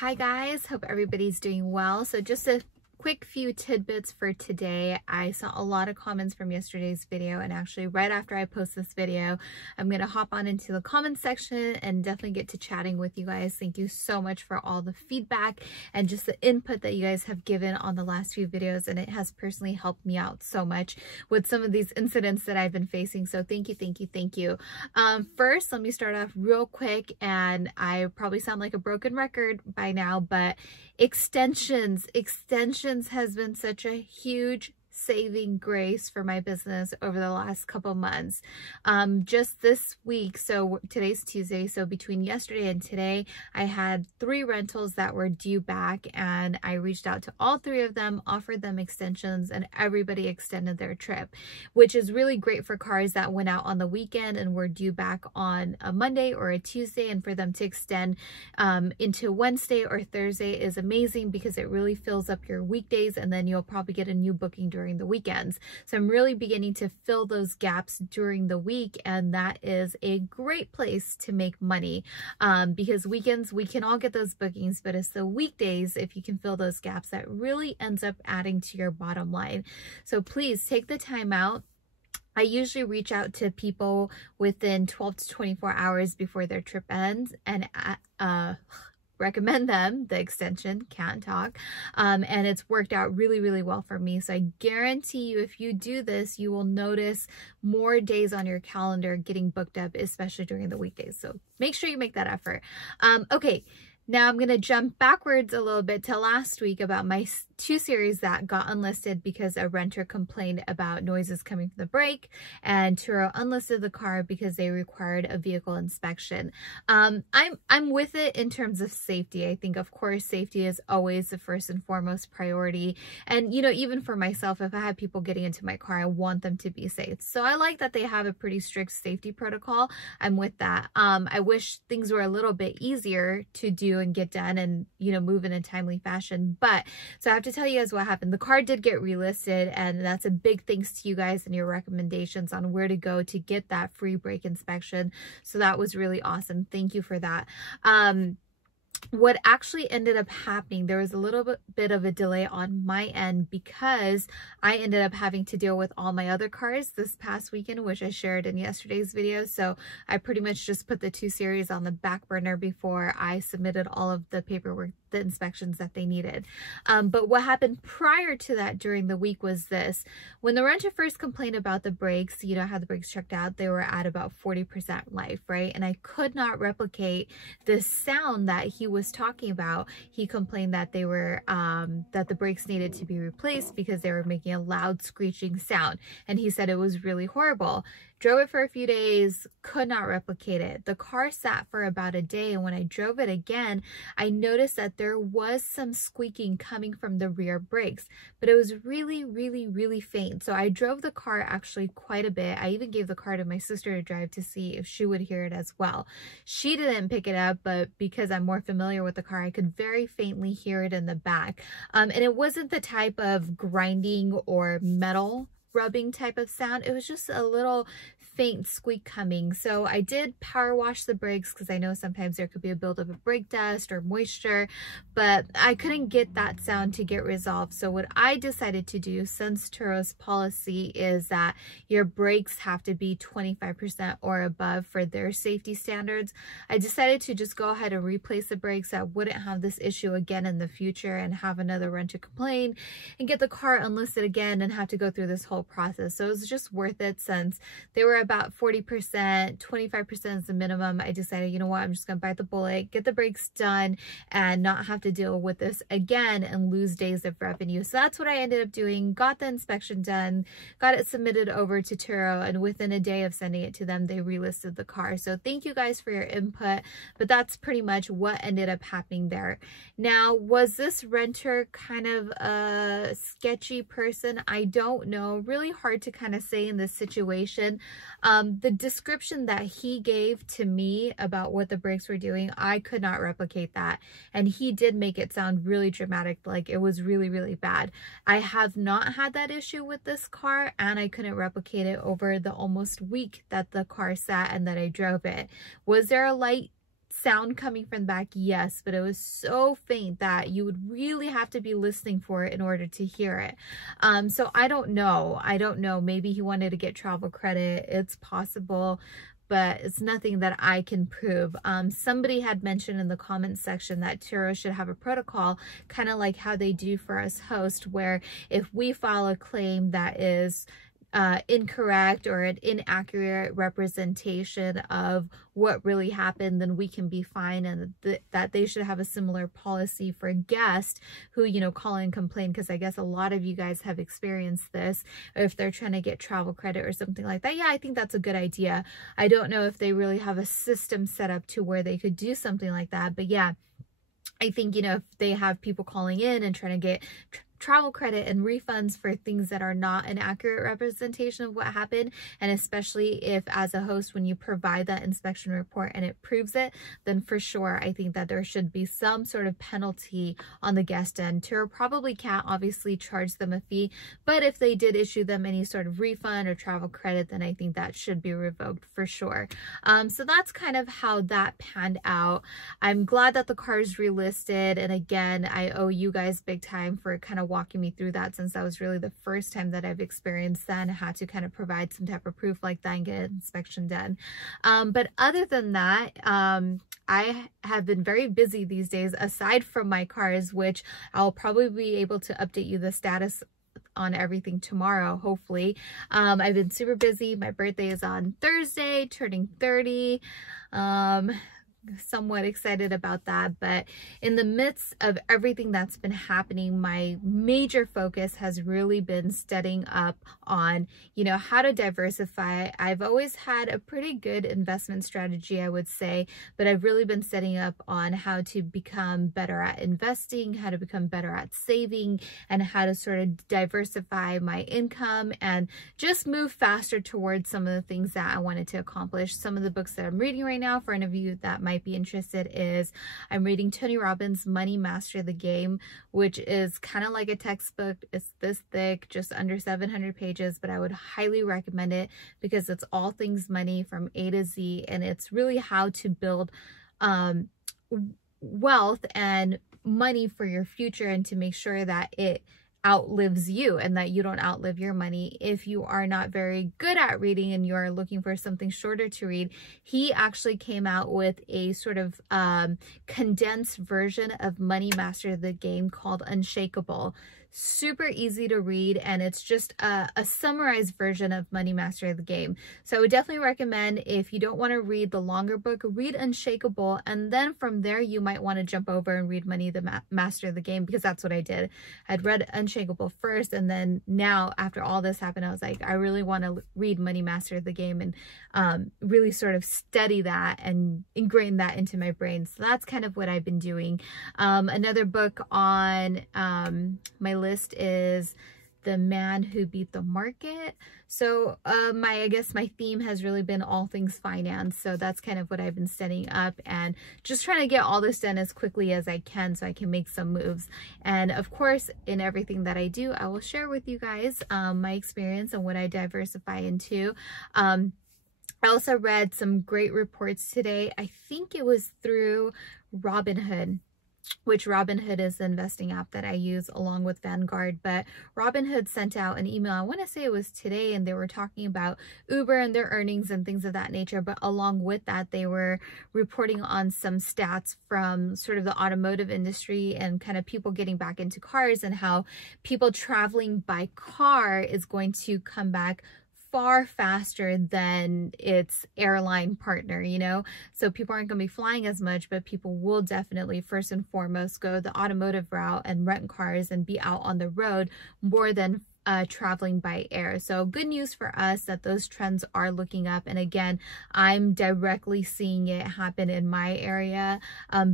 Hi guys, hope everybody's doing well. So just a quick few tidbits for today. I saw a lot of comments from yesterday's video, and actually right after I post this video, I'm going to hop on into the comments section and definitely get to chatting with you guys. Thank you so much for all the feedback and just the input that you guys have given on the last few videos, and it has personally helped me out so much with some of these incidents that I've been facing. So thank you, thank you, thank you. First, let me start off real quick, and I probably sound like a broken record by now, but extensions has been such a huge saving grace for my business over the last couple months. Just this week, so today's Tuesday, so between yesterday and today, I had 3 rentals that were due back, and I reached out to all 3 of them, offered them extensions, and everybody extended their trip, which is really great for cars that went out on the weekend and were due back on a Monday or a Tuesday, and for them to extend into Wednesday or Thursday is amazing because it really fills up your weekdays, and then you'll probably get a new booking during the weekends. So I'm really beginning to fill those gaps during the week, and that is a great place to make money because weekends we can all get those bookings, but it's the weekdays, if you can fill those gaps, that really ends up adding to your bottom line. So please take the time out. I usually reach out to people within 12 to 24 hours before their trip ends and recommend them the extension, can't talk, and it's worked out really well for me. So I guarantee you, if you do this, you will notice more days on your calendar getting booked up, especially during the weekdays. So make sure you make that effort. Okay, now I'm going to jump backwards a little bit to last week about my 2 series that got unlisted because a renter complained about noises coming from the brake, and Turo unlisted the car because they required a vehicle inspection. I'm with it in terms of safety. I think, of course, safety is always the first and foremost priority. And, you know, even for myself, if I have people getting into my car, I want them to be safe. So I like that they have a pretty strict safety protocol. I'm with that. I wish things were a little bit easier to do and get done and, you know, move in a timely fashion. But so I have to tell you guys what happened. The car did get relisted, and that's a big thanks to you guys and your recommendations on where to go to get that free brake inspection. So that was really awesome. Thank you for that. What actually ended up happening, there was a little bit of a delay on my end because I ended up having to deal with all my other cars this past weekend, which I shared in yesterday's video. So I pretty much just put the 2 series on the back burner before I submitted all of the paperwork, the inspections that they needed. But what happened prior to that during the week was this. When the renter first complained about the brakes, you know, how the brakes checked out, they were at about 40% life, right? And I could not replicate the sound that he was talking about. He complained that they were that the brakes needed to be replaced because they were making a loud screeching sound, and he said it was really horrible. Drove it for a few days, could not replicate it. The car sat for about a day, and when I drove it again, I noticed that there was some squeaking coming from the rear brakes, but it was really faint. So I drove the car actually quite a bit. I even gave the car to my sister to drive to see if she would hear it as well. She didn't pick it up, but because I'm more familiar with the car, I could very faintly hear it in the back. And it wasn't the type of grinding or metal rubbing type of sound. It was just a little faint squeak coming. So I did power wash the brakes because I know sometimes there could be a buildup of brake dust or moisture, but I couldn't get that sound to get resolved. So what I decided to do, since Turo's policy is that your brakes have to be 25% or above for their safety standards, I decided to just go ahead and replace the brakes so I wouldn't have this issue again in the future and have another renter complain and get the car unlisted again and have to go through this whole process. So it was just worth it. Since they were about 40%, 25% is the minimum, I decided, you know what, I'm just gonna bite the bullet, get the brakes done, and not have to deal with this again and lose days of revenue. So that's what I ended up doing. Got the inspection done, got it submitted over to Turo, and within a day of sending it to them, they relisted the car. So thank you guys for your input, but that's pretty much what ended up happening there. Now, was this renter kind of a sketchy person? I don't know. Really hard to kind of say in this situation. The description that he gave to me about what the brakes were doing, I could not replicate that. And he did make it sound really dramatic, like it was really bad. I have not had that issue with this car, and I couldn't replicate it over the almost week that the car sat and that I drove it. Was there a light sound coming from the back? Yes, but it was so faint that you would really have to be listening for it in order to hear it. So I don't know. Maybe he wanted to get travel credit. It's possible, but it's nothing that I can prove. Somebody had mentioned in the comments section that Turo should have a protocol, kind of like how they do for us hosts, where if we file a claim that is incorrect or an inaccurate representation of what really happened, then we can be fined, and that they should have a similar policy for guests who, you know, call and complain, because I guess a lot of you guys have experienced this, or if they're trying to get travel credit or something like that. Yeah, I think that's a good idea. I don't know if they really have a system set up to where they could do something like that, but yeah, I think, you know, if they have people calling in and trying to get travel credit and refunds for things that are not an accurate representation of what happened, and especially if as a host, when you provide that inspection report and it proves it, then for sure I think that there should be some sort of penalty on the guest end. Turo probably can't obviously charge them a fee, but if they did issue them any sort of refund or travel credit, then I think that should be revoked for sure. So that's kind of how that panned out. I'm glad that the car is relisted, and again, I owe you guys big time for kind of walking me through that, since that was really the first time that I've experienced that and had to kind of provide some type of proof like that and get an inspection done. But other than that, I have been very busy these days, aside from my cars, which I'll probably be able to update you the status on everything tomorrow, hopefully. I've been super busy. My birthday is on Thursday, turning 30. Somewhat excited about that, but in the midst of everything that's been happening, my major focus has really been studying up on, you know, how to diversify. I've always had a pretty good investment strategy, I would say, but I've really been studying up on how to become better at investing, how to become better at saving, and how to sort of diversify my income and just move faster towards some of the things that I wanted to accomplish. Some of the books that I'm reading right now, for any of you that might be interested, is I'm reading Tony Robbins' Money Master the Game, which is kind of like a textbook. It's this thick, just under 700 pages, but I would highly recommend it because it's all things money from A to Z, and it's really how to build wealth and money for your future, and to make sure that it outlives you and that you don't outlive your money. If you are not very good at reading and you're looking for something shorter to read, he actually came out with a sort of condensed version of Money Master the Game called Unshakable. Super easy to read, and it's just a summarized version of Money Master the Game. So I would definitely recommend, if you don't want to read the longer book, read Unshakable, and then from there you might want to jump over and read Money Master the Game, because that's what I did. I'd read Unshakable first, and then now after all this happened, I was like, I really want to read Money Master the Game and really sort of study that and ingrain that into my brain. So that's kind of what I've been doing. Another book on my list is The Man Who Beat the Market. So I guess my theme has really been all things finance. So that's kind of what I've been setting up, and just trying to get all this done as quickly as I can so I can make some moves. And of course, in everything that I do, I will share with you guys my experience and what I diversify into. I also read some great reports today. I think it was through Robinhood, which Robinhood is the investing app that I use along with Vanguard. But Robinhood sent out an email, I want to say it was today, and they were talking about Uber and their earnings and things of that nature. But along with that, they were reporting on some stats from sort of the automotive industry and kind of people getting back into cars, and how people traveling by car is going to come back far faster than its airline partner, you know? So people aren't going to be flying as much, but people will definitely first and foremost go the automotive route and rent cars and be out on the road more than traveling by air. So good news for us that those trends are looking up. And again, I'm directly seeing it happen in my area.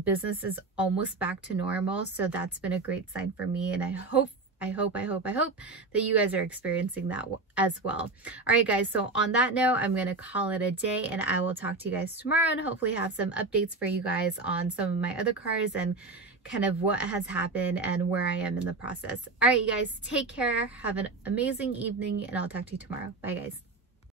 Business is almost back to normal. So that's been a great sign for me. And I hope that you guys are experiencing that as well. All right, guys. So on that note, I'm going to call it a day, and I will talk to you guys tomorrow and hopefully have some updates for you guys on some of my other cars and kind of what has happened and where I am in the process. All right, you guys, take care. Have an amazing evening, and I'll talk to you tomorrow. Bye, guys.